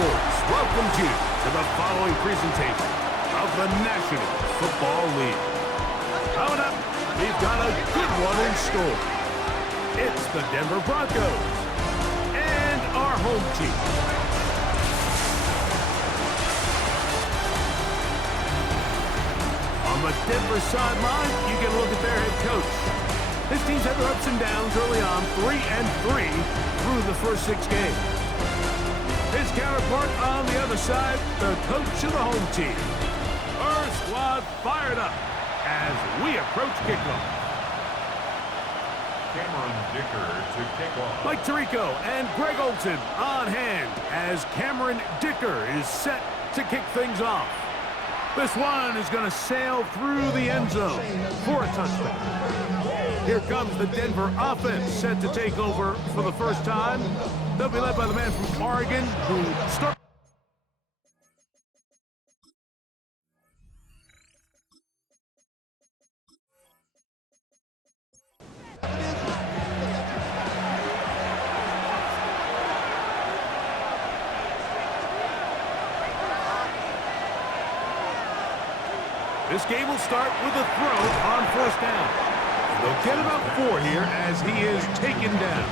Sports welcomes you to the following presentation of the National Football League. Coming up, we've got a good one in store. It's the Denver Broncos and our home team. On the Denver sideline, you get a look at their head coach. His team's had their ups and downs early on, 3-3 through the first 6 games. His counterpart on the other side, the coach of the home team. Our squad fired up as we approach kickoff. Cameron Dicker to kick off. Mike Tirico and Greg Olson on hand as Cameron Dicker is set to kick things off. This one is going to sail through the end zone for a touchdown. Here comes the Denver offense set to take over for the first time. They'll be led by the man from Oregon who started. This game will start with a throw on first down. They'll get about 4 here as he is taken down.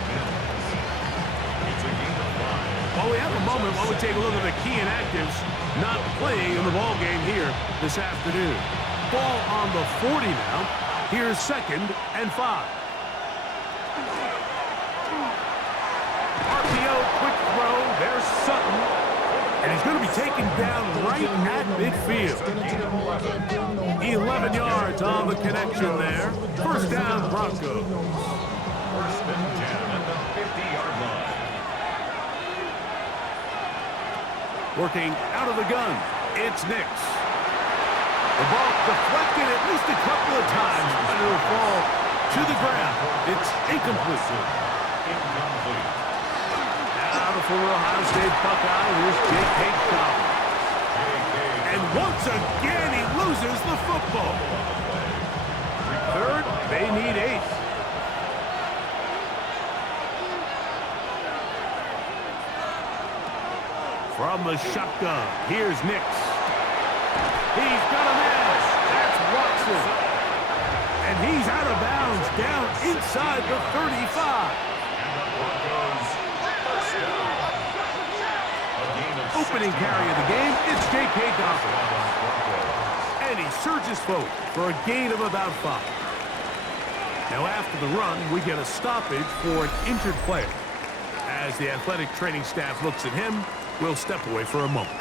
While we have a moment, while we take a look at the key inactives not playing in the ball game here this afternoon. Ball on the 40 now. Here's 2nd and 5. RPO, quick throw. There's Sutton. And he's going to be taken down right at midfield. 11 yards on the connection there. First down, Broncos. First and 10 at the 50-yard line. Working out of the gun, it's Nix. The ball deflected at least a couple of times, but it'll fall to the ground. It's incomplete. Now the former Ohio State Buckeye, here's J.K. Dobbins. And once again, he loses the football. 3rd, they need 8. From the shotgun, here's Nix. He's got a man. That's Watson. And he's out of bounds, down inside the 35. Opening carry of the game, it's J.K. Dobbins. And he surges forward for a gain of about 5. Now after the run, we get a stoppage for an injured player. As the athletic training staff looks at him, we'll step away for a moment.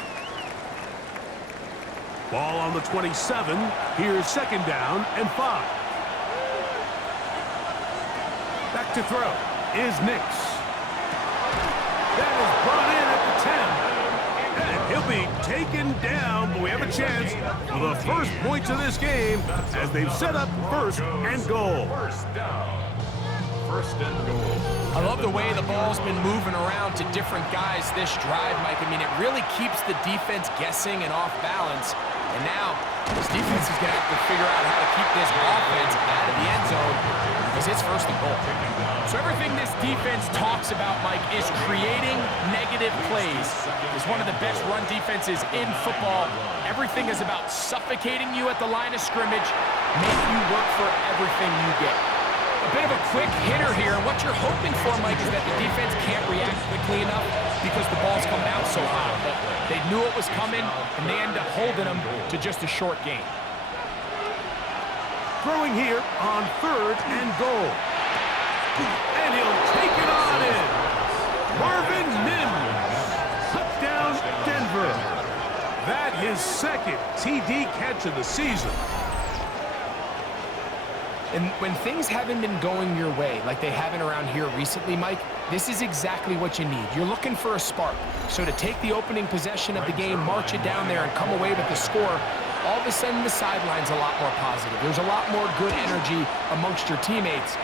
Ball on the 27. Here's 2nd down and 5. Back to throw is Nix. That is brought in at the 10. And he'll be taken down, but we have a chance for the first points of this game as they've set up 1st and goal. First down. 1st and goal. I love the way the ball's been moving around to different guys this drive, Mike. I mean, it really keeps the defense guessing and off balance. And now, this defense is going to have to figure out how to keep this offense out of the end zone because it's 1st and goal. So everything this defense talks about, Mike, is creating negative plays. It's one of the best run defenses in football. Everything is about suffocating you at the line of scrimmage, making you work for everything you get. A bit of a quick hitter here. What you're hoping for, Mike, is that the defense can't react quickly enough because the ball's coming out so high. But they knew it was coming, and they end up holding them to just a short gain. Throwing here on 3rd and goal. And he'll take it on in. Marvin Mims. Touchdown, Denver. That his 2nd TD catch of the season. And when things haven't been going your way, like they haven't around here recently, Mike, this is exactly what you need. You're looking for a spark. So to take the opening possession of the game, march it down there, and come away with the score, all of a sudden the sideline's a lot more positive. There's a lot more good energy amongst your teammates.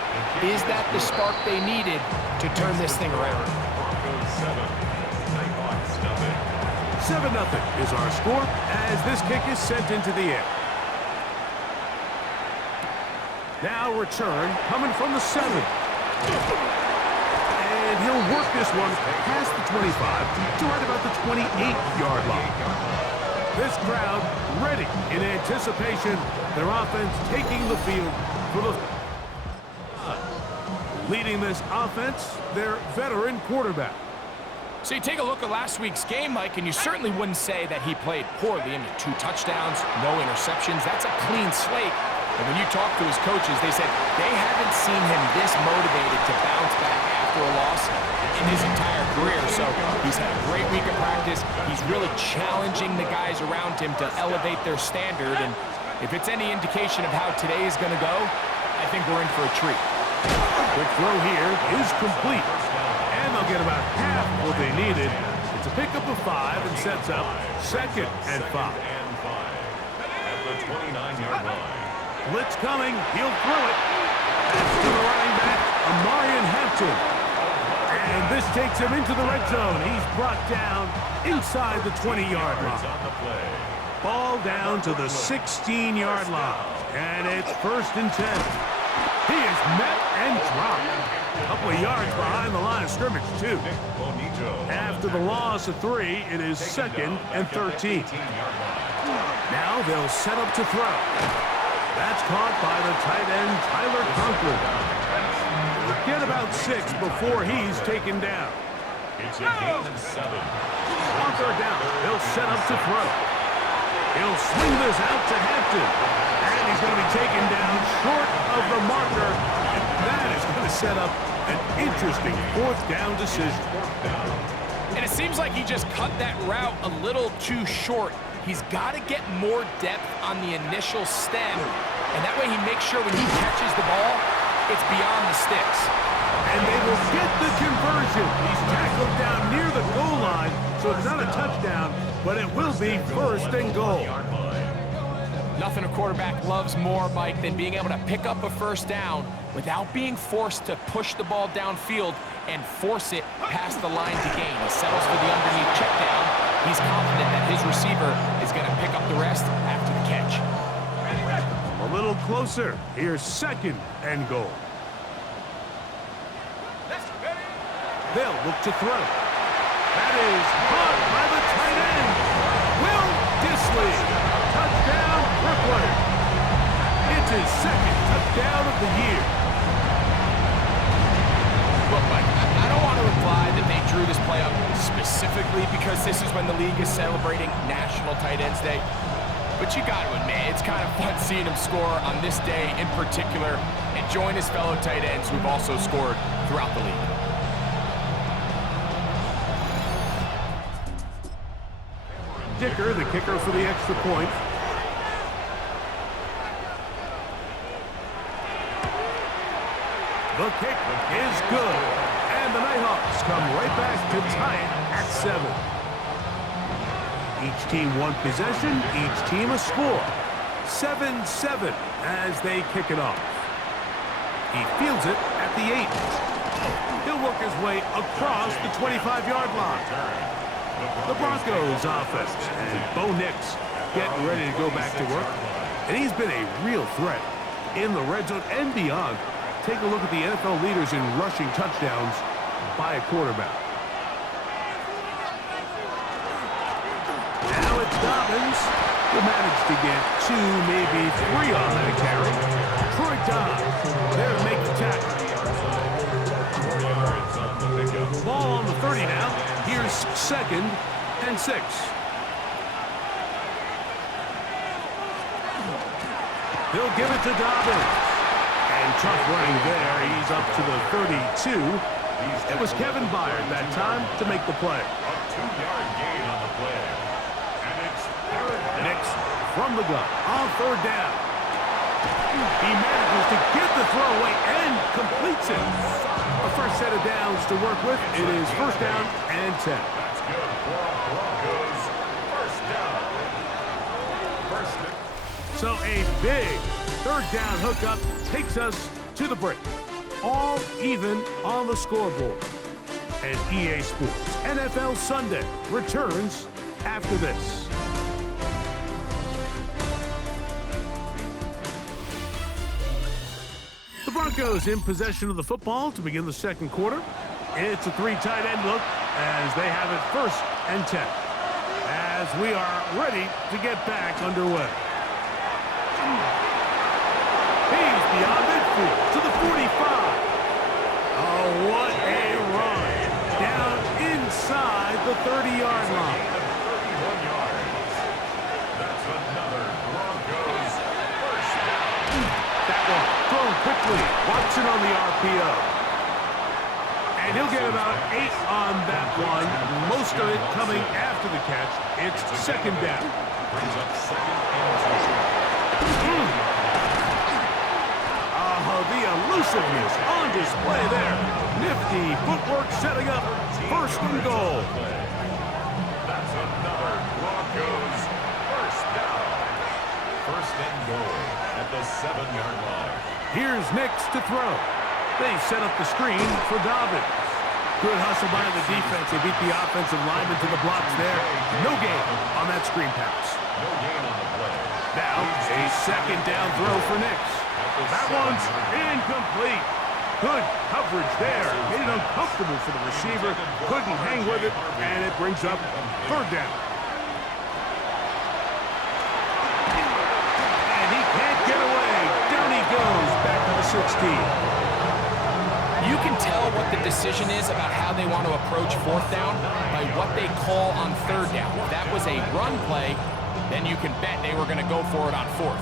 Is that the spark they needed to turn this thing around? 7-0 is our score as this kick is sent into the air. Now return coming from the 7. And And he'll work this one past the 25 to right about the 28-yard line. This crowd ready in anticipation. Their offense taking the field for the... Leading this offense, their veteran quarterback. So you take a look at last week's game, Mike, and you certainly wouldn't say that he played poorly. I mean, 2 touchdowns, no interceptions. That's a clean slate. And when you talk to his coaches, they said they haven't seen him this motivated to bounce back after a loss in his entire career. So he's had a great week of practice. He's really challenging the guys around him to elevate their standard. And if it's any indication of how today is going to go, I think we're in for a treat. Quick throw here is complete. And they'll get about half what they needed. It's a pickup of 5 and sets up 2nd and 5. At the 29-yard line. Blitz coming. He'll throw it. That's to the running back, Amarian Hampton. And this takes him into the red zone. He's brought down inside the 20-yard line. Ball down to the 16-yard line. And it's 1st and 10. He is met and dropped. A couple of yards behind the line of scrimmage, too. After the loss of 3, it is 2nd and 13. Now they'll set up to throw. That's caught by the tight end, Tyler Conklin. Get about 6 before he's taken down. It's a gain of 7. On 3rd down, they'll set up to throw. He'll swing this out to Hampton. And he's going to be taken down short of the marker. And that is going to set up an interesting 4th down decision. And it seems like he just cut that route a little too short. He's got to get more depth on the initial stem. And that way he makes sure when he catches the ball, it's beyond the sticks. And they will get the conversion. He's tackled down near the goal line, so it's not a touchdown, but it will be 1st and goal. Nothing a quarterback loves more, Mike, than being able to pick up a 1st down without being forced to push the ball downfield and force it past the line to gain. He settles for the underneath check down. He's confident that his receiver is going to pick up the rest after the catch. A little closer. Here's 2nd and goal. They'll look to throw. That is caught by the tight end, Will Dissly. Touchdown, Brooklyn. It's his 2nd touchdown of the year. Look, Mike, I don't want to imply that they drew this play up specifically because this is when the league is celebrating National Tight Ends Day. But you got to admit, it's kind of fun seeing him score on this day in particular and join his fellow tight ends who've also scored throughout the league. Dicker, the kicker for the extra point. The kick is good. And the Nighthawks come right back to tie it at 7. Each team 1 possession, each team a score. 7-7 as they kick it off. He fields it at the 8. He'll work his way across the 25-yard line. The Broncos offense and Bo Nix getting ready to go back to work. And he's been a real threat in the red zone and beyond. Take a look at the NFL leaders in rushing touchdowns by a quarterback. Now it's Dobbins, who managed to get 2, maybe 3 on that carry. Troy Dobbs there to make the tackle. Ball on the 30 now. Here's 2nd and 6. He'll give it to Dobbins. And tough running there. He's up to the 32. It was Kevin Byard that time to make the play. A 2-yard gain on the play. And it's 3rd down. Nix from the gun on 3rd down. He manages to get the throw away and completes it. A first set of downs to work with. It is 1st down and 10. That's good for Broncos. 1st down. So a big 3rd down hookup takes us to the break. All even on the scoreboard. And EA Sports NFL Sunday returns after this. The Broncos in possession of the football to begin the 2nd quarter. It's a 3 tight end look as they have it 1st and 10. As we are ready to get back underway. He's beyond midfield to the 45. Oh, what a run. Down inside the 30-yard line. 31 yards. That's another Broncos first down. That one thrown quickly. Watson on the RPO. And he'll get about 8 on that one. Most of it coming after the catch. It's 2nd down. Brings up 2nd and 2. The elusiveness on display there. Nifty footwork setting up 1st and goal. That's another Broncos first down. 1st and goal at the 7-yard line. Here's Nix to throw. They set up the screen for Dobbins. Good hustle by the defense. They beat the offensive lineman to the blocks there. No gain on that screen pass. No gain on the play. Now a 2nd down throw for Nix. That one's incomplete. Good coverage there. Made it uncomfortable for the receiver. Couldn't hang with it, and it brings up 3rd down. And he can't get away. Down he goes, back to the 16. You can tell what the decision is about how they want to approach 4th down by what they call on 3rd down. If that was a run play, then you can bet they were going to go for it on 4th.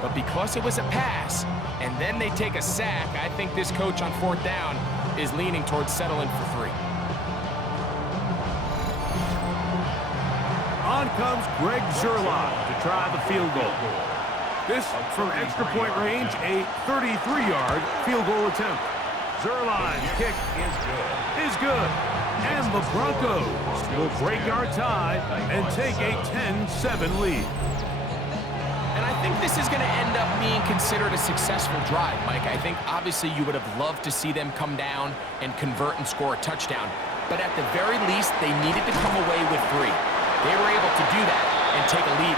But because it was a pass, and then they take a sack, I think this coach on 4th down is leaning towards settling for 3. On comes Greg Zerline to try the field goal. This from extra point range, a 33-yard field goal attempt. Zerline's kick is good. And the Broncos will break our tie and take a 10-7 lead. And I think this is going to end up being considered a successful drive, Mike. I think obviously you would have loved to see them come down and convert and score a touchdown. But at the very least, they needed to come away with 3. They were able to do that and take a lead.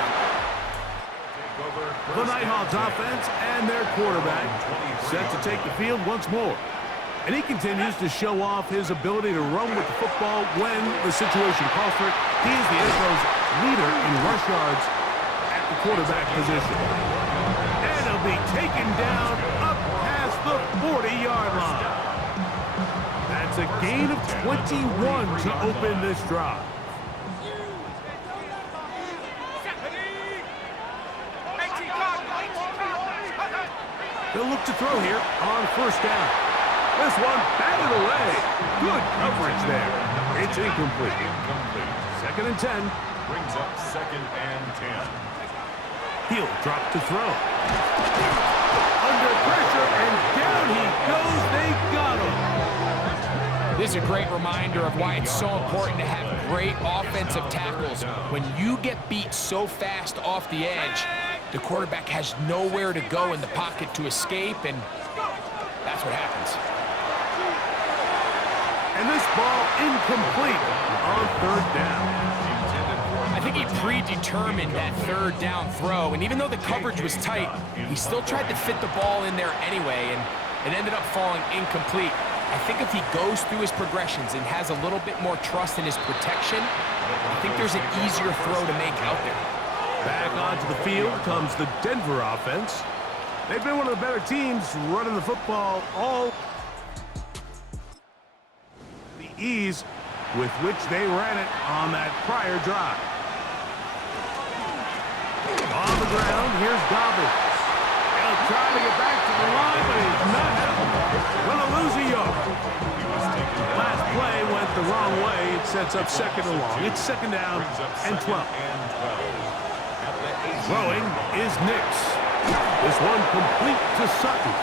The Nighthawks offense and their quarterback set to take the field once more. And he continues to show off his ability to run with the football when the situation calls for it. He is the NFL's leader in rush yards at the quarterback position. And he'll be taken down up past the 40-yard line. That's a gain of 21 to open this drive. They'll look to throw here on 1st down. This one batted away. Good coverage there. It's incomplete. 2nd and 10. Brings up 2nd and 10. He'll drop to throw. Under pressure, and down he goes. They got him. This is a great reminder of why it's so important to have great offensive tackles. When you get beat so fast off the edge, the quarterback has nowhere to go in the pocket to escape, and that's what happens. And this ball incomplete on 3rd down. I think he predetermined that 3rd down throw, and even though the coverage was tight, he still tried to fit the ball in there anyway, and it ended up falling incomplete. I think if he goes through his progressions and has a little bit more trust in his protection, I think there's an easier throw to make out there. Back onto the field comes the Denver offense. They've been one of the better teams running the football all the ease with which they ran it on that prior drive. On the ground, here's Dobbins. He'll try to get back to the line, but he's not going to lose a yard. Last play went the wrong way. It sets up 2nd and long. It's 2nd down and 12. Throwing is Nix. This one complete to Sutton.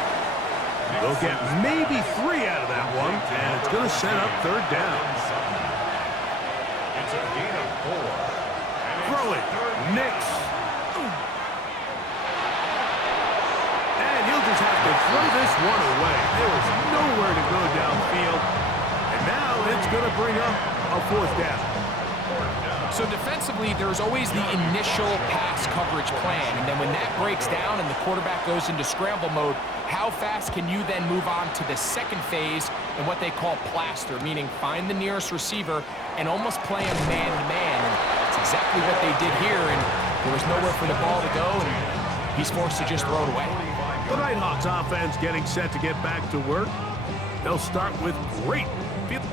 They'll get maybe 3 out of that one, and it's going to set up 3rd down. It's a gain of 4. Throwing, Nix. And he'll just have to throw this one away. There was nowhere to go downfield. And now it's going to bring up a 4th down. So defensively, there's always the initial pass coverage plan, and then when that breaks down and the quarterback goes into scramble mode, how fast can you then move on to the second phase and what they call plaster, meaning find the nearest receiver and almost play him man-to-man. And that's exactly what they did here, and there was nowhere for the ball to go, and he's forced to just throw it away. The Nighthawks offense getting set to get back to work. They'll start with great field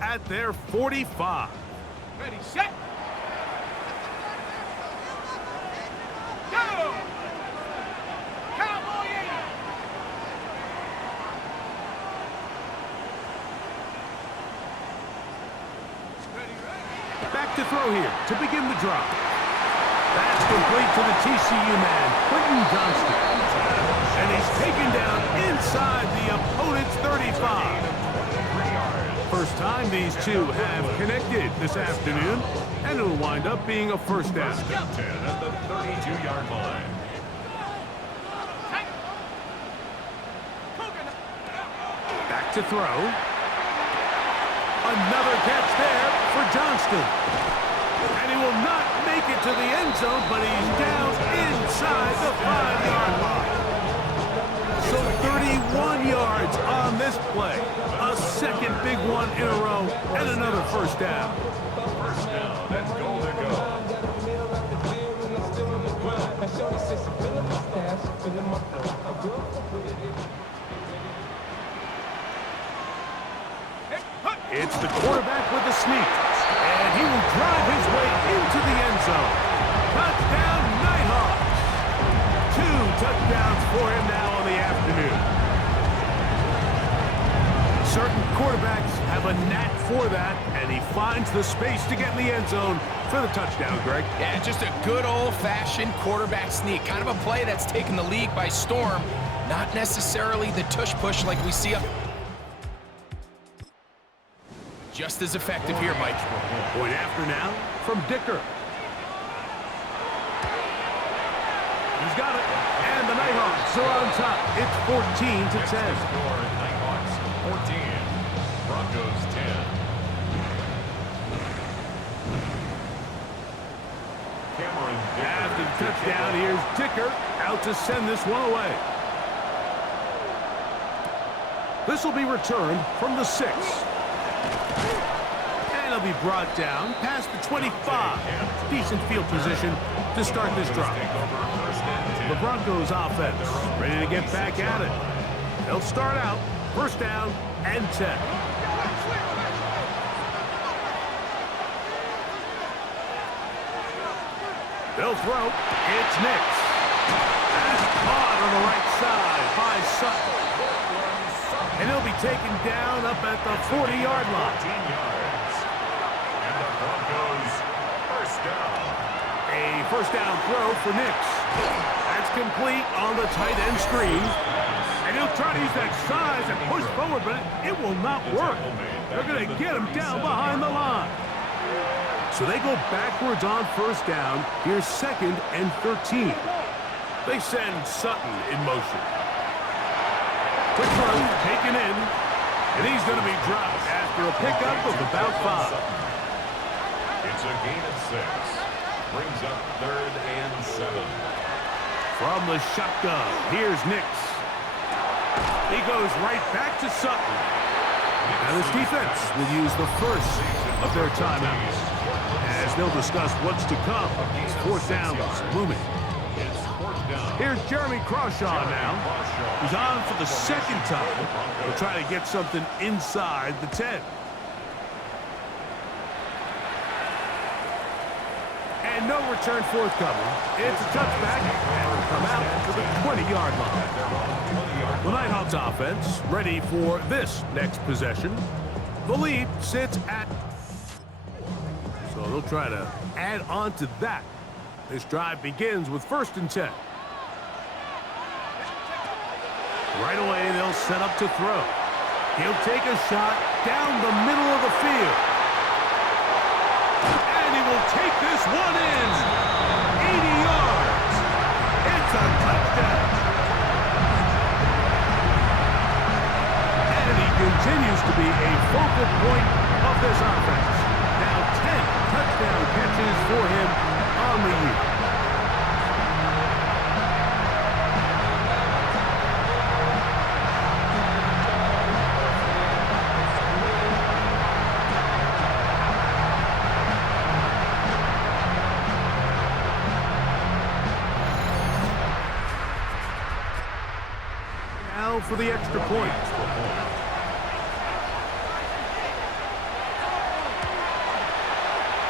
at their 45. Ready, set. Go! Cowboy 80. Back to throw here to begin the drop. That's complete to the TCU man, Quentin Johnston. And he's taken down inside the opponent's 35. First time these two have connected this afternoon, and it'll wind up being a first down. First down 10 at the 32-yard line. Back to throw. Another catch there for Johnston. And he will not make it to the end zone, but he's down inside the 5-yard line. So 31 yards on this play. A second big one in a row, and another first down. First down, that's goal to go. It's the quarterback with the sneak, and he will drive his way into the end zone. Touchdown, Nighthawks. 2 touchdowns for him now on the afternoon. Certain quarterbacks have a knack for that, and he finds the space to get in the end zone for the touchdown, Greg. Yeah, just a good old-fashioned quarterback sneak. Kind of a play that's taken the league by storm. Not necessarily the tush-push like we see up. Just as effective here, Mike. Point after now from Dicker. He's got it. And the Nighthawks are on top. It's 14-10. Score, Nighthawks 14, Broncos 10. Cameron Dicker. After the touchdown, here's Dicker out to send this one away. This will be returned from the 6. And he'll be brought down past the 25. Decent field position to start this drive. The Broncos offense ready to get back at it. They'll start out first down and 10. They'll throw. It's Nix. That's caught on the right side by Sutton. And he'll be taken down up at the 40-yard line. 14 yards. And the Broncos first down. A first down throw for Nix. That's complete on the tight end screen. And he'll try to use that size and push forward, but it will not work. They're going to get him down behind the line. So they go backwards on first down. Here's 2nd and 13. They send Sutton in motion. Quick run, taken in, and he's going to be dropped after a pickup of about 5. It's a gain of 6. Brings up 3rd and 7. From the shotgun, here's Nix. He goes right back to Sutton. Now this defense will use the first of their timeouts, as they'll discuss what's to come. 4th down is looming. Here's Jeremy Crawshaw now. He's on for the 2nd time. He'll try to get something inside the 10. And no return forthcoming. It's a touchback, and it'll come out to the 20-yard line. The Nighthawks offense ready for this next possession. The lead sits at... So they'll try to add on to that. This drive begins with 1st and 10. Right away, they'll set up to throw. He'll take a shot down the middle of the field. And he will take this one in. 80 yards. It's a touchdown. And he continues to be a focal point of this offense. Now for the extra point.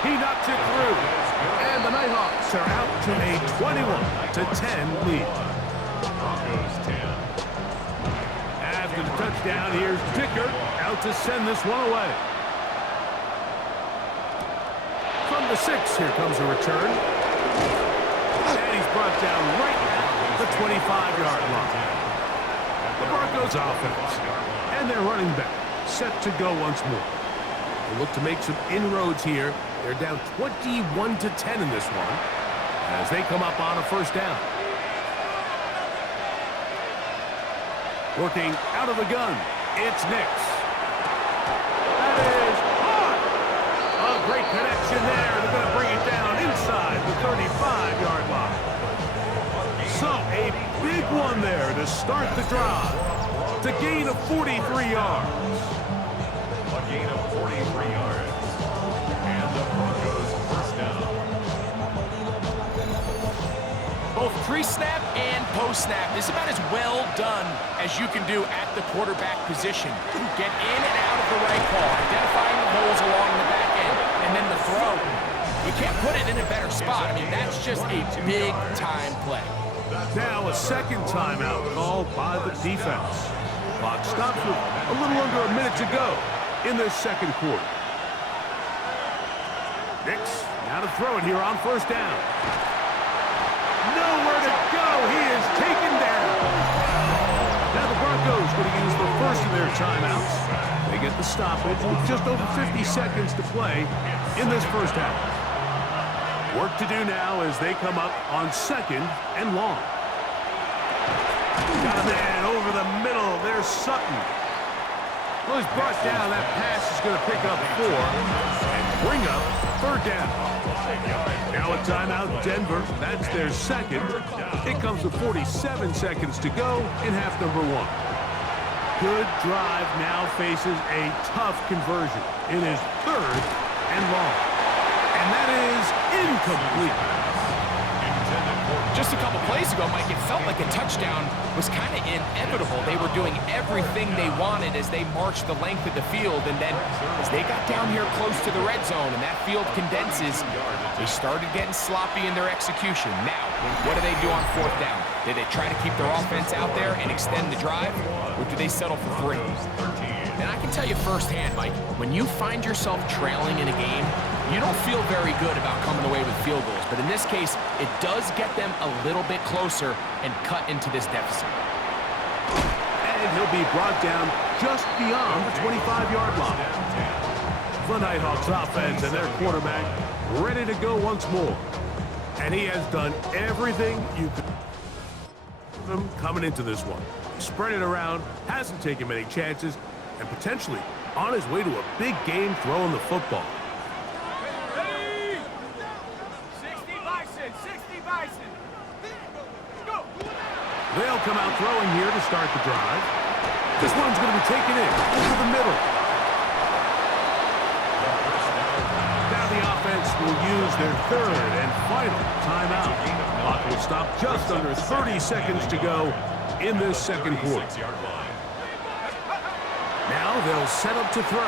He knocks it through. And the Nighthawks are out to a 21-10 lead. Broncos 10. After the touchdown, here's Dicker out to send this one away. From the 6, here comes a return. And he's brought down right at the 25-yard line. The Broncos offense and their running back set to go once more. They look to make some inroads here. They're down 21-10 in this one as they come up on a first down. Working out of the gun, it's Nix. That is hard. A great connection there. They're going to bring it down inside the 35-yard line. So a big one there to start the drive. To gain of 43 yards. A gain of 43 yards. And the Broncos first down. Both pre-snap and post-snap is about as well done as you can do at the quarterback position. Get in and out of the right call, identifying the holes along the back end, and then the throw. You can't put it in a better spot. I mean, that's just a big-time play. Now a second timeout called by the defense. Clock stops with a little under a minute to go in this second quarter. Nix now to throw it here on first down. Nowhere to go. He is taken down. Now the Broncos going to use the first of their timeouts. They get the stoppage with just over 50 seconds to play in this first half. Work to do now as they come up on second and long. Got a man over the middle. There's Sutton. Well, he's brought down. That pass is going to pick up 4 and bring up third down. Now a timeout, Denver. That's their second. It comes with 47 seconds to go in half number 1. Good drive now faces a tough conversion. It is third and long. And that is incomplete. Just a couple plays ago, Mike, it felt like a touchdown was kind of inevitable. They were doing everything they wanted as they marched the length of the field, and then as they got down here close to the red zone and that field condenses, they started getting sloppy in their execution. Now, what do they do on fourth down? Did they try to keep their offense out there and extend the drive, or do they settle for 3? And I can tell you firsthand, Mike, when you find yourself trailing in a game, you don't feel very good about coming away with field goals. But in this case, it does get them a little bit closer and cut into this deficit. And he'll be brought down just beyond the 25-yard line. The Nighthawks offense and their quarterback ready to go once more. And he has done everything you could coming into this one. Spread it around, hasn't taken many chances, and potentially on his way to a big game throwing the football. They'll come out throwing here to start the drive. This one's going to be taken in over the middle. Now the offense will use their third and final timeout. Clock will stop just under 30 seconds to go in this second quarter. Now they'll set up to throw.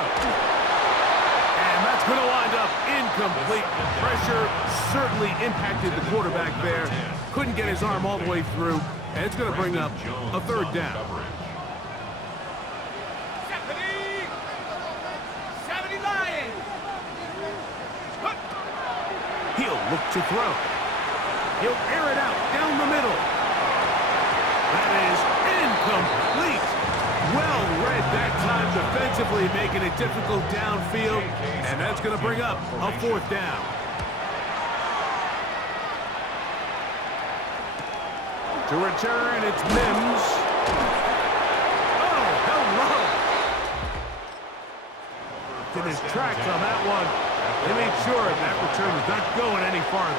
And that's going to wind up incomplete. Pressure certainly impacted the quarterback there. Couldn't get his arm all the way through. And it's going to bring up a third down. 70 Lions. He'll look to throw. He'll air it out down the middle. That is incomplete. Well read that time defensively, making it difficult downfield. And that's going to bring up a fourth down. To return, it's Mims. Oh, hello. In his tracks on that one. They made sure that return was not going any farther.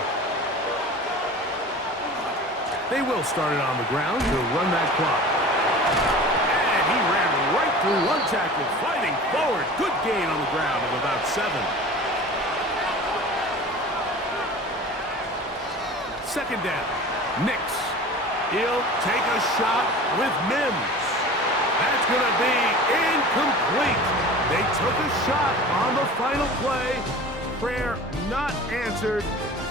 They will start it on the ground to run that clock. And he ran right through one tackle, fighting forward. Good gain on the ground of about 7. Second down. Nix. He'll take a shot with Mims. That's going to be incomplete. They took a shot on the final play. Prayer not answered.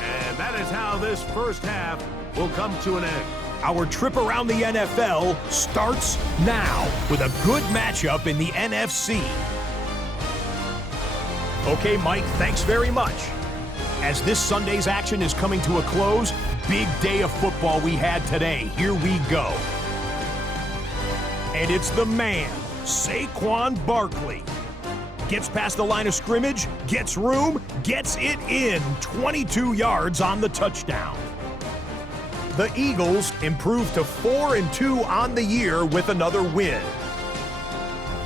And that is how this first half will come to an end. Our trip around the NFL starts now with a good matchup in the NFC. Okay, Mike, thanks very much. As this Sunday's action is coming to a close, big day of football we had today. Here we go. And it's the man, Saquon Barkley. Gets past the line of scrimmage, gets room, gets it in, 22 yards on the touchdown. The Eagles improve to 4-2 on the year with another win.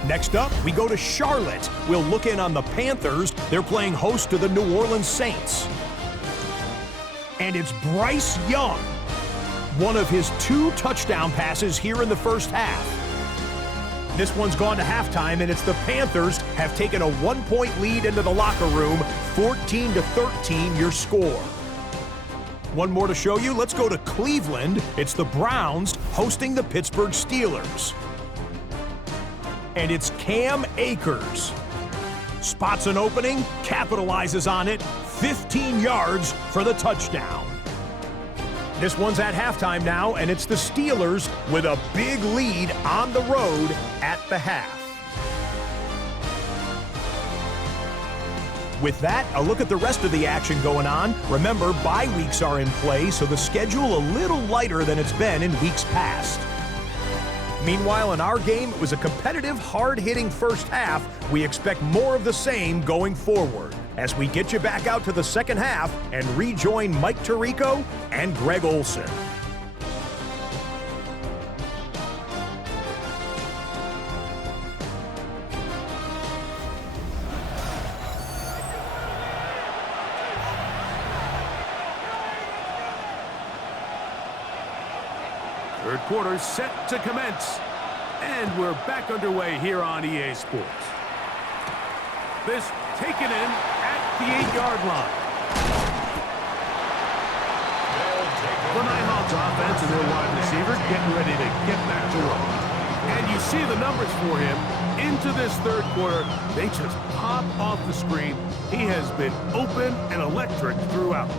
Next up, we go to Charlotte. We'll look in on the Panthers. They're playing host to the New Orleans Saints. And it's Bryce Young, one of his 2 touchdown passes here in the first half. This one's gone to halftime, and it's the Panthers have taken a 1-point lead into the locker room, 14-13 your score. One more to show you. Let's go to Cleveland. It's the Browns hosting the Pittsburgh Steelers. And it's Cam Akers. Spots an opening, capitalizes on it, 15 yards for the touchdown. This one's at halftime now, and it's the Steelers with a big lead on the road at the half. With that, a look at the rest of the action going on. Remember, bye weeks are in play, so the schedule a little lighter than it's been in weeks past. Meanwhile, in our game, it was a competitive, hard-hitting first half. We expect more of the same going forward as we get you back out to the second half and rejoin Mike Tirico and Greg Olson. Third quarter set to commence. And we're back underway here on EA Sports. This taken in at the 8-yard line. The Nighthawks offense and their wide receiver getting ready to get back to work. And you see the numbers for him into this third quarter. They just pop off the screen. He has been open and electric throughout.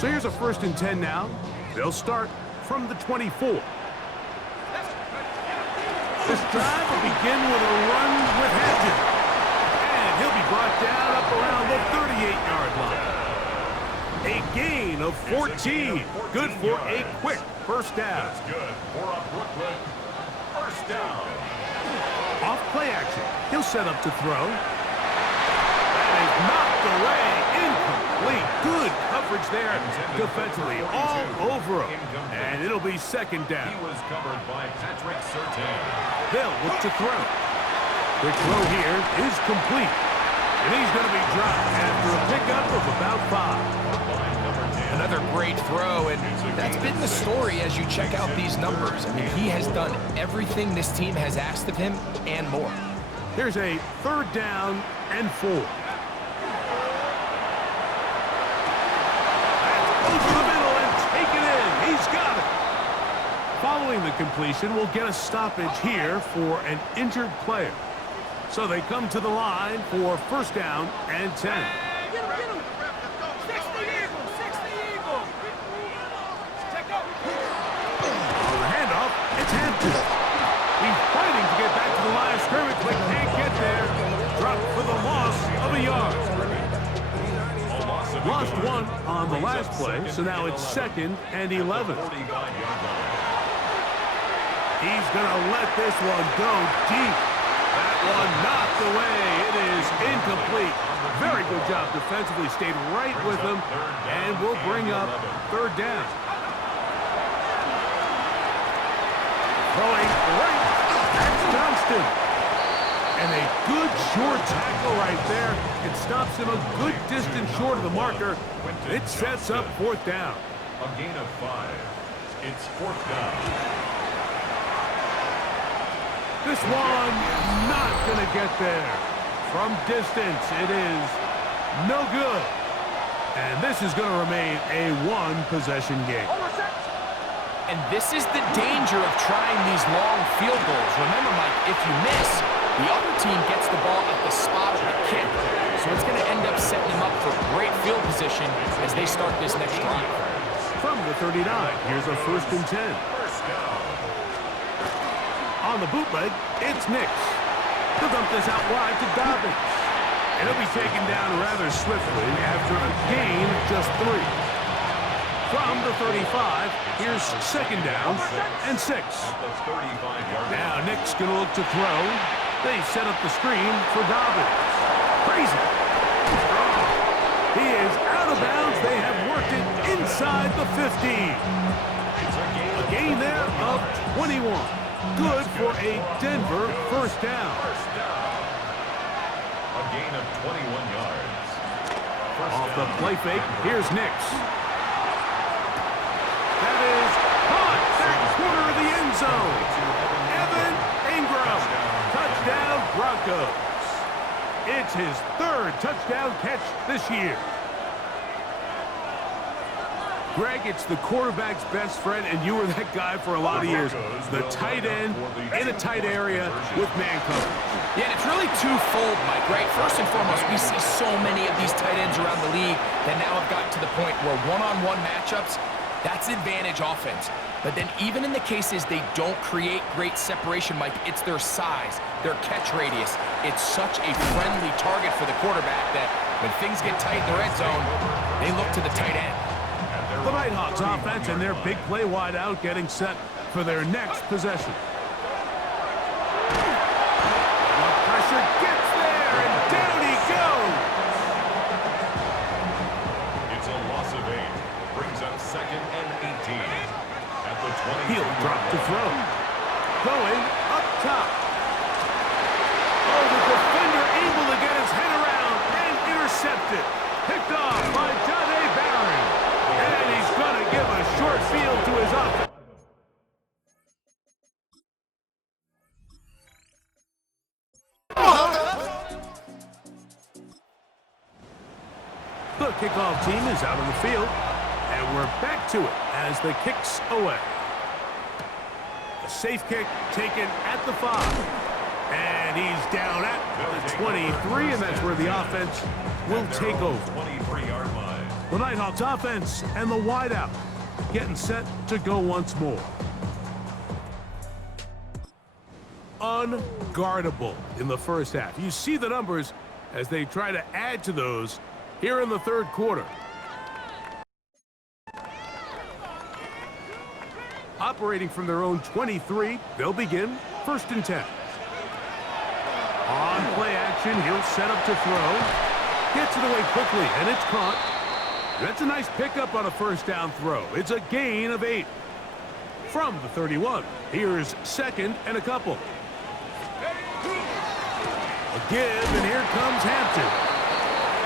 So here's a 1st and 10 now. They'll start from the 24. This drive will begin with a run with Hedges. And he'll be brought down up around the 38-yard line. A gain of 14. Good for a quick first down. That's good for a Brooklyn first down. Off play action. He'll set up to throw. That is knocked away. Incomplete. Good coverage there defensively. All over him. And it'll be second down. He was covered by Patrick Surtain. They'll look to throw. The throw here is complete. And he's going to be dropped after a pickup of about 5. Another great throw, and that's been the story as you check out these numbers. I mean, he has done everything this team has asked of him and more. Here's a 3rd down and 4. That's over the middle and taken in. He's got it. Following the completion, we'll get a stoppage here for an injured player. So they come to the line for 1st down and 10. Get him. 60 Eagles. Check out. On the handoff, it's Hampton. He's fighting to get back to the line of scrimmage, but can't get there. Dropped for the loss of a yard. Lost 1 on the last play, so now it's 2nd and 11. He's going to let this one go deep. That one knocked away. It is incomplete. Very good job defensively. Stayed right with him, and we'll bring up 3rd down. Throwing right. That's Johnston. And a good short tackle right there. It stops him a good distance short of the marker. It sets up 4th down. A gain of 5. It's 4th down. This one not going to get there. From distance, it is no good. And this is going to remain a 1-possession game. And this is the danger of trying these long field goals. Remember, Mike, if you miss, the other team gets the ball at the spot of the kick. So it's going to end up setting them up for great field position as they start this next drive. From the 39, here's a 1st and 10. On the bootleg, it's Nix. He'll dump this out wide to Dobbins. And he'll be taken down rather swiftly after a gain of just 3. From the 35, here's 2nd down and 6. Now Nick's going to look to throw. They set up the screen for Dobbins. Crazy. He is out of bounds. They have worked it inside the 15. A gain there of 21. Good for a Denver 1st down. A gain of 21 yards. Off the play fake, here's Nix. That is caught back corner of the end zone. Evan Ingram, touchdown Broncos. It's his 3rd touchdown catch this year. Greg, it's the quarterback's best friend, and you were that guy for a lot of years. The tight end in a tight area with man coverage. Yeah, and it's really twofold, Mike, right? First and foremost, we see so many of these tight ends around the league that now have gotten to the point where one-on-one matchups, that's advantage offense. But then even in the cases they don't create great separation, Mike, it's their size, their catch radius. It's such a friendly target for the quarterback that when things get tight in the red zone, they look to the tight end. The Nighthawks offense and their big play wide out getting set for their next possession. The pressure gets there, and down he goes. It's a loss of 8. Brings up 2nd and 18. At the 20. He'll drop to throw. Going up top. Oh, the defender able to get his head around and intercepted. Picked off by Johnny Barron. And he's going to give a short field to his offense. The kickoff team is out on the field, and we're back to it as the kick's away. A safe kick taken at the 5. And he's down at the 23, and that's where the offense will take over. 23-yard line. The Nighthawks offense and the wideout getting set to go once more. Unguardable in the first half. You see the numbers as they try to add to those here in the 3rd quarter. Operating from their own 23, they'll begin 1st and 10. On play action, he'll set up to throw. Gets it away quickly, and it's caught. That's a nice pickup on a 1st down throw. It's a gain of 8. From the 31, here's 2nd and a couple. A give, and here comes Hampton.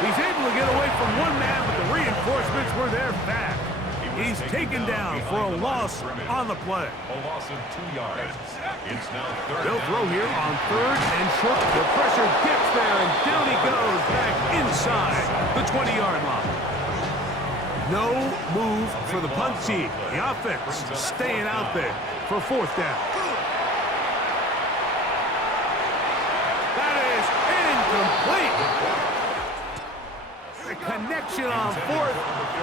He's able to get away from one man, but the reinforcements were there fast. He's taken down for a loss on the play. A loss of 2 yards. It's now 3rd. They'll throw here on 3rd and short. The pressure gets there, and down he goes back inside the 20-yard line. No move for the punt team. The offense staying out there for 4th down. That is incomplete. The connection on 4th.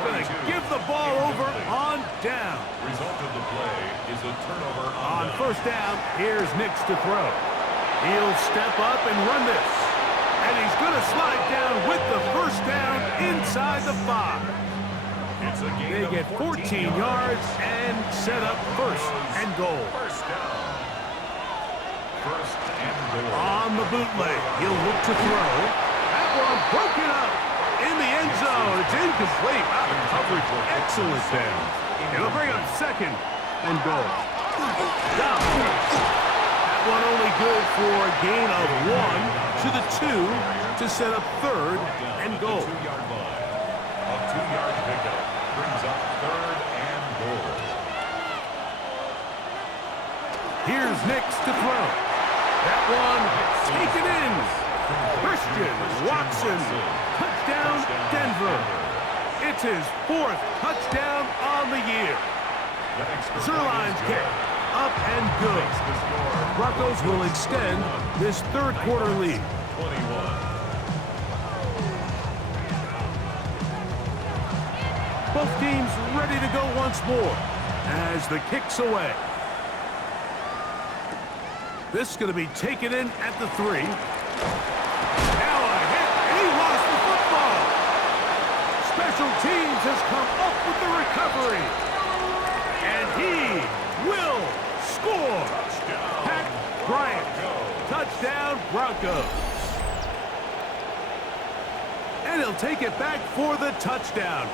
Going to give the ball over on down. Result of the play is a turnover On 1st down, here's Nix to throw. He'll step up and run this. And he's going to slide down with the 1st down inside the 5. It's a gain They get 14 yards and set up 1st and goal. 1st down. 1st and goal. On the bootleg, he'll look to throw. That one broken up in the end zone. It's incomplete. Wow, the coverage excellent there. It'll bring up 2nd and goal. Down. That one only good for a gain of 1 to the 2 to set up 3rd and goal. 2-yard line. A 2-yard pickup brings up 3rd and goal. Here's Nix to throw. That one taken in. Christian Watson. Touchdown, Denver. It's his 4th touchdown on the year. Zerline's kick, up and good. Broncos will extend this third quarter lead. 21. Both teams ready to go once more as the kick's away. This is going to be taken in at the 3. Now a hit, and he lost the football. Special teams has come up with the recovery. And he will score. Pat Bryant, touchdown Broncos. And he'll take it back for the touchdown.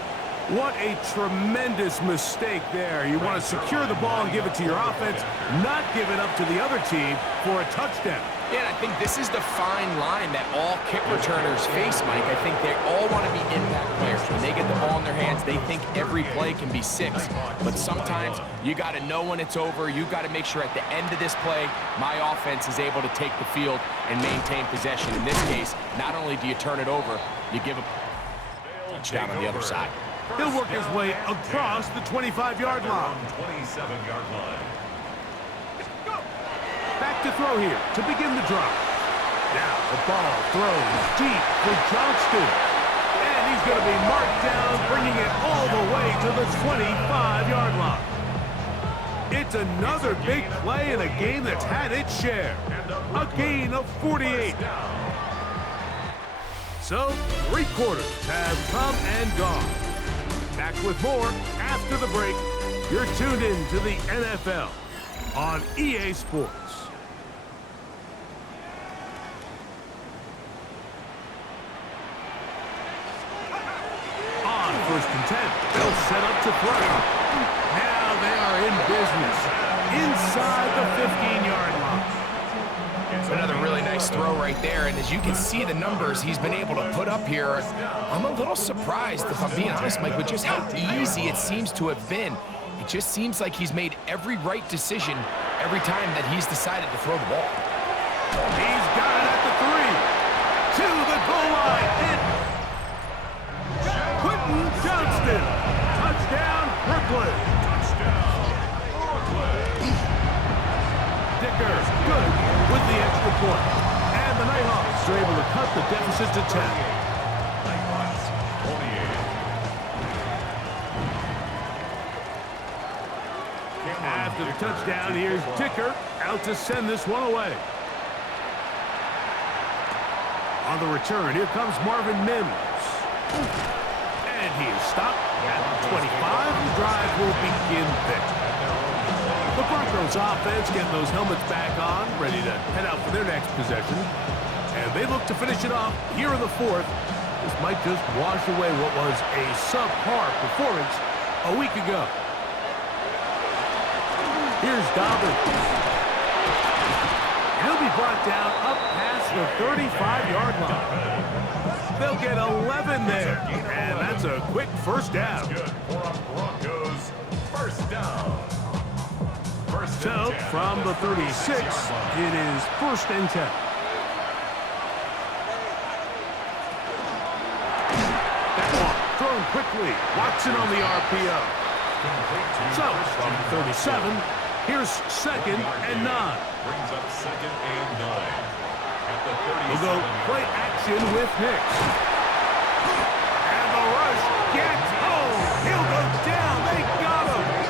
What a tremendous mistake there. You want to secure the ball and give it to your offense, not give it up to the other team for a touchdown. Yeah, and I think this is the fine line that all kick returners face, Mike. I think they all want to be impact players. When they get the ball in their hands, they think every play can be 6. But sometimes you got to know when it's over. You got to make sure at the end of this play, my offense is able to take the field and maintain possession. In this case, not only do you turn it over, you give a touchdown on the other side. He'll work his way across the 25-yard line. 27-yard line. Back to throw here to begin the drive. Now the ball thrown deep for Johnston. And he's going to be marked down, bringing it all the way to the 25-yard line. It's another big play in a game that's had its share. A gain of 48. So, 3 quarters have come and gone. Back with more after the break. You're tuned in to the NFL on EA Sports. On 1st and 10, they'll set up to throw. Now they are in business inside the 15-yard line. Another really nice throw right there, and as you can see the numbers he's been able to put up here, I'm a little surprised, if I'm being honest, Mike, with just how easy it seems to have been. It just seems like he's made every right decision every time that he's decided to throw the ball. He's got it at the 3. To the goal line. Quentin Johnston. Touchdown, Brooklyn. Dicker, good with the extra point. And the Nighthawks are able to cut the deficit to 10. Nighthawks 28. After the touchdown, here's Dicker out to send this one away. On the return, here comes Marvin Mims. And he is stopped at 25. The drive will begin there. The Broncos offense getting those helmets back on, ready to head out for their next possession. And they look to finish it off here in the 4th. This might just wash away what was a subpar performance a week ago. Here's Dobbins. He'll be brought down up past the 35-yard line. They'll get 11 there, and that's a quick first down. Good for a Broncos first down. So, from the 36, it is 1st and 10. That one thrown quickly. Watson on the RPO. So, from the 37, here's 2nd and 9. Brings up 2nd and 9. At the 37. We'll go play action with Nix. And the rush gets home. He'll go down. They got him.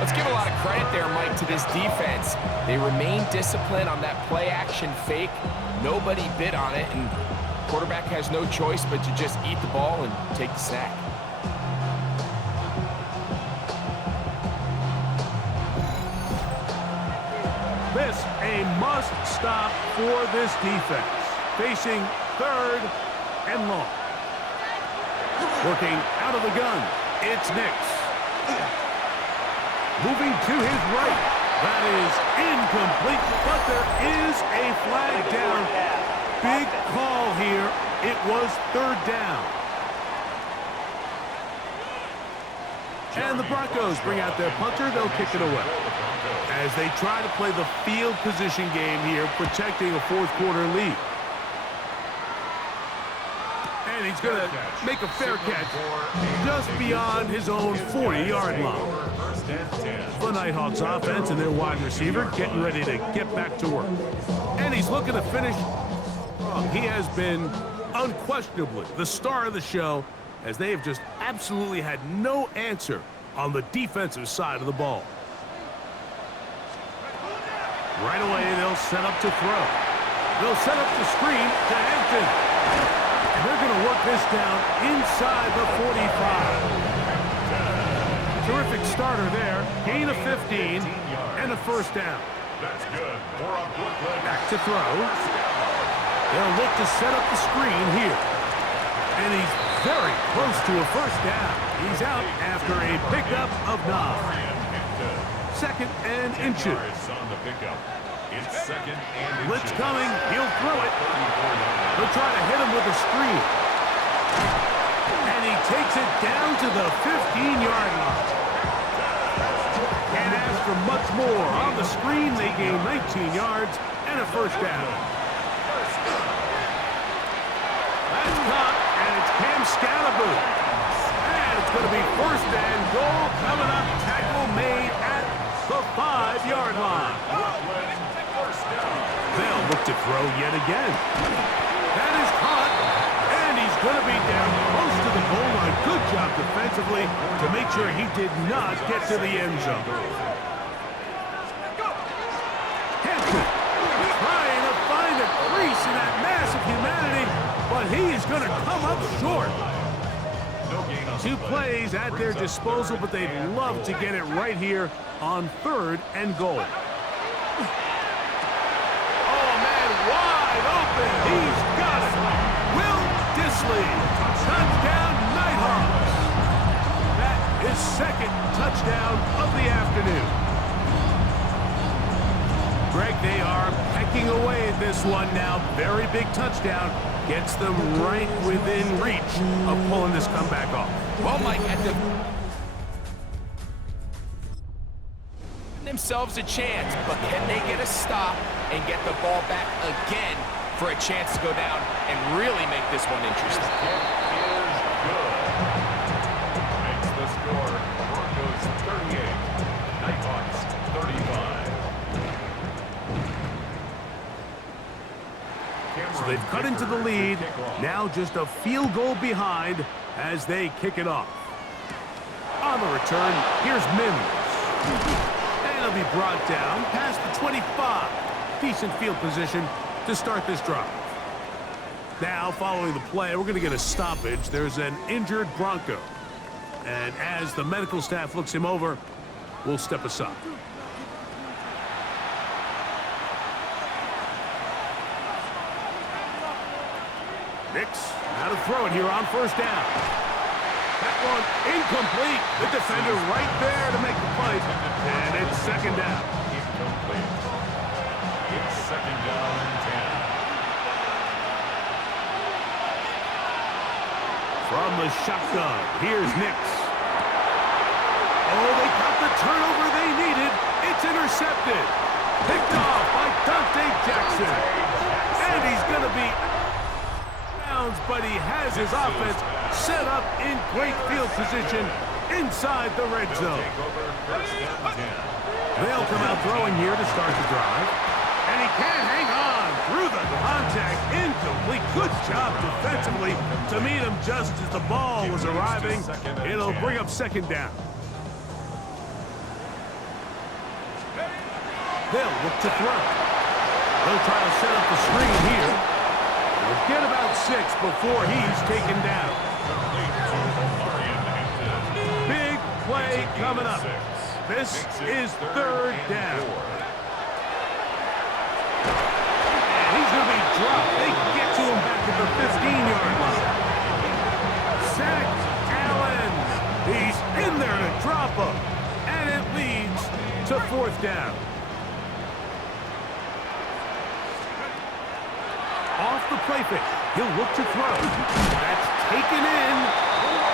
Let's give a lot of credit there, Mike, to this defense. They remain disciplined on that play-action fake. Nobody bid on it, and quarterback has no choice but to just eat the ball and take the sack. This a must-stop for this defense. Facing 3rd and long. Working out of the gun, it's Nix. Moving to his right. That is incomplete, but there is a flag down. Big call here. It was 3rd down. And the Broncos bring out their punter. They'll kick it away as they try to play the field position game here, protecting a 4th quarter lead. And he's he's going to make a fair catch just beyond his own 40-yard line. The Nighthawks offense and their wide receiver getting ready to get back to work. And he's looking to finish strong. He has been unquestionably the star of the show, as they have just absolutely had no answer on the defensive side of the ball. Right away, they'll set up to throw. They'll set up the screen to Hampton. And they're going to work this down inside the 45. Terrific starter there. Gain of 15 and a first down. That's good for a Brooklyn. Back to throw. They'll look to set up the screen here. And he's very close to a first down. He's out after a pickup of 9. Second and inches. On the pickup. It's second and Blitz inches. coming. He'll throw it. They'll try to hit him with a screen. And he takes it down to the 15-yard line. Can't ask for much more. On the screen, they gain 19 yards and a first down. That's caught, and it's Cam Scalaboo. And it's going to be first and goal coming up. Tackle made at the 5-yard line. They'll look to throw yet again. That is caught, and he's going to be down close to the goal line. Good job defensively to make sure he did not get to the end zone. Hampton trying to find a crease in that mass of humanity, but he is going to come up short. 2 plays at their disposal, but they'd love to get it right here on 3rd and goal. Oh, man, wide open. He's got it. Will Dissly, touchdown Nighthawks. That is second touchdown of the afternoon. Greg, they are pecking away at this one now. Very big touchdown. Gets them right within reach of pulling this comeback off. Well, Mike, at themselves a chance, but can they get a stop and get the ball back again for a chance to go down and really make this one interesting? Kick is good. Makes the score Broncos 38, Nighthawks 35. So they've cut into the lead. Now just a field goal behind as they kick it off. On the return, here's Mims. And he'll be brought down past the 25. Decent field position to start this drive. Now, following the play, we're going to get a stoppage. There's an injured Bronco. And as the medical staff looks him over, we'll step aside. Nix, now to throw it here on first down. That one incomplete. The defender right there to make the play. And it's second down. Incomplete. It's second down and 10. From the shotgun, here's Nix. Oh, they got the turnover they needed. It's intercepted. Picked off by Dante Jackson. And he's going to be but he has his offense set up in great field position inside the red zone. They'll come out throwing here to start the drive. And he can't hang on through the contact. Incomplete. Good job defensively to meet him just as the ball was arriving. It'll bring up second down. They'll look to throw. They'll try to set up the screen here. We'll get about 6 before he's taken down. Big play coming up. This is 3rd down. And he's going to be dropped. They get to him back at the 15-yard line. Zach Allen. He's in there to drop him. And it leads to 4th down. Off the play fake. He'll look to throw. That's taken in.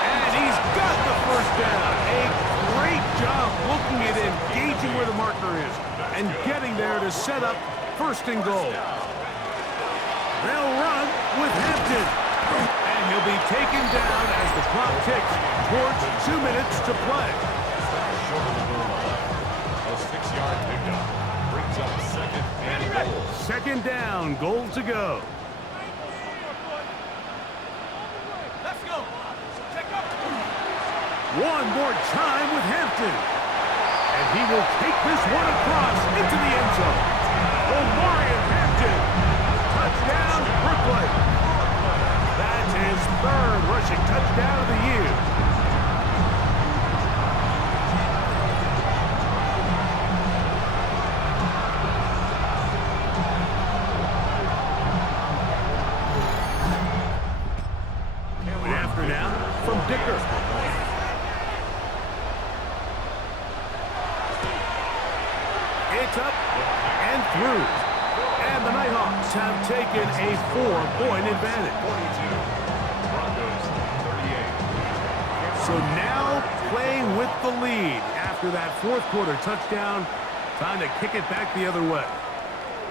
And he's got the first down. A great job looking at engaging where the marker is and getting there to set up 1st and goal. They'll run with Hampton. And he'll be taken down as the clock ticks towards 2 minutes to play. Short of the goal line. A 6-yard pickup brings up second and goal. Second down, goal to go. Let's go. Check up. One more time with Hampton. And he will take this one across into the end zone. Omarion Hampton. Touchdown, Brooklyn. That's his third rushing touchdown of the year. And after now, from Dicker. It's up and through. And the Nighthawks have taken a 4-point advantage. 42. Broncos 38. So now playing with the lead after that fourth quarter touchdown. Time to kick it back the other way.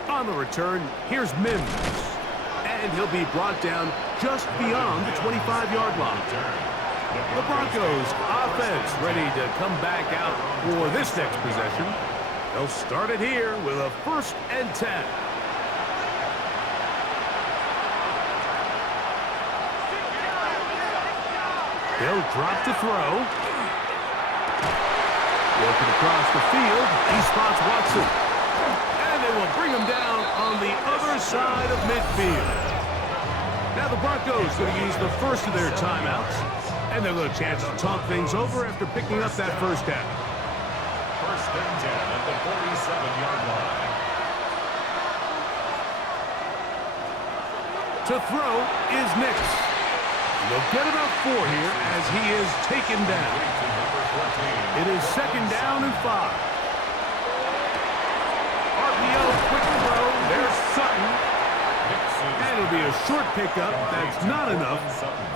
On the return, here's Mims. And he'll be brought down just beyond the 25-yard line. The Broncos offense ready to come back out for this next possession. They'll start it here with a 1st and 10. They'll drop to throw. Working across the field, he spots Watson. And they will bring him down on the other side of midfield. Now the Broncos going to use the first of their timeouts. And they'll get a chance to talk things over after picking up that first down. 1st and 10 at the 47-yard line. To throw is Nix. They'll get about 4 here as he is taken down. It is 2nd down and 5. RPO, quick throw. There's Sutton. And it'll be a short pickup. That's not enough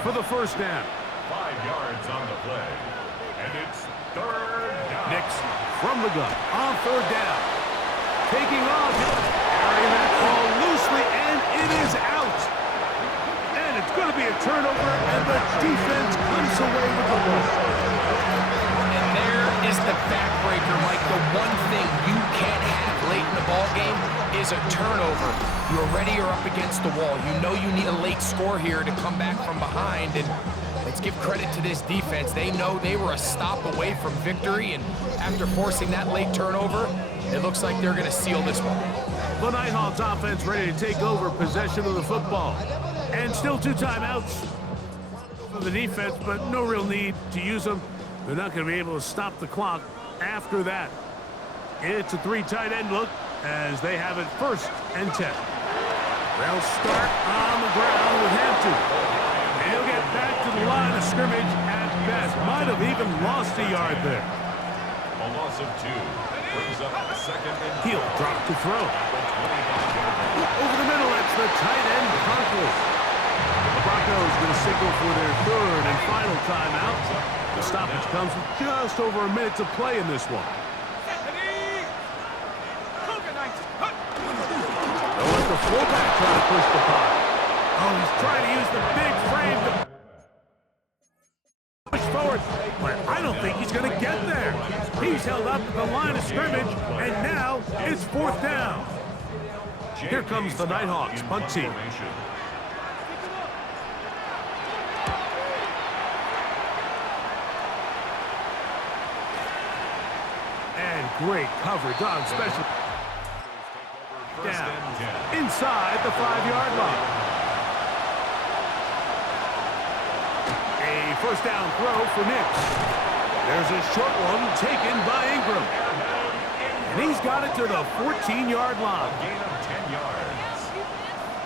for the first down. 5 yards on the play. And it's 3rd down. Nix from the gun on 3rd down. Taking off. Carrying that ball loosely, and it is out. And it's going to be a turnover, and the defense comes away with the ball. And there is the backbreaker, Mike. The one thing you can't have late in the ball game is a turnover. You're already up against the wall. You know you need a late score here to come back from behind. And let's give credit to this defense. They know they were a stop away from victory. And after forcing that late turnover, it looks like they're going to seal this one. The Nighthawks offense ready to take over possession of the football. And still 2 timeouts for the defense, but no real need to use them. They're not going to be able to stop the clock after that. It's a 3 tight end look as they have it 1st and 10. They'll start on the ground with Hampton. And he'll get back to the line of scrimmage at best. Might have even lost a yard there. A loss of 2 brings up 2nd and 10. He'll drop to throw. Over the middle, it's the tight end, Conklin. The Broncos going to signal for their 3rd and final timeout. The stoppage comes with just over a minute to play in this one. They'll let the fullback try to push the puck. Oh, he's trying to use the big frame to push forward, but I don't think he's going to get there. He's held up at the line of scrimmage, and now it's 4th down. Here comes the Nighthawks punt team. And great coverage on special. Down inside the 5-yard line. A 1st down throw for Nix. There's a short one taken by Ingram. And he's got it to the 14-yard line. A gain of 10 yards.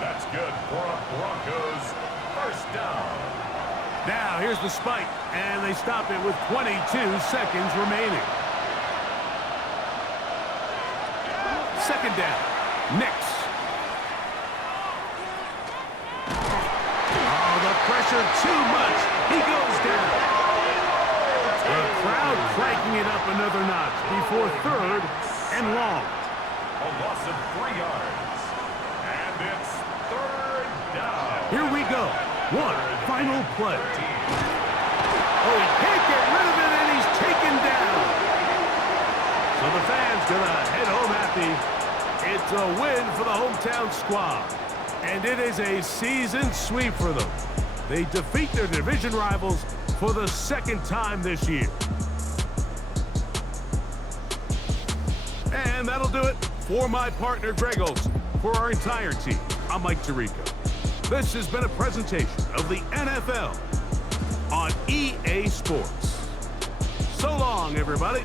That's good for a Broncos 1st down. Now here's the spike, and they stop it with 22 seconds remaining. 2nd down. Nix. Oh, the pressure too much. He goes down. The crowd cranking it up another notch before 3rd and long. A loss of 3 yards. And it's 3rd down. Here we go. One final play. Oh, he can't get rid of it, and he's taken down. So the fans gonna head home happy. It's a win for the hometown squad, and it is a season sweep for them. They defeat their division rivals for the second time this year. And that'll do it for my partner, Greg Olson. For our entire team, I'm Mike Tirico. This has been a presentation of the NFL on EA Sports. So long, everybody.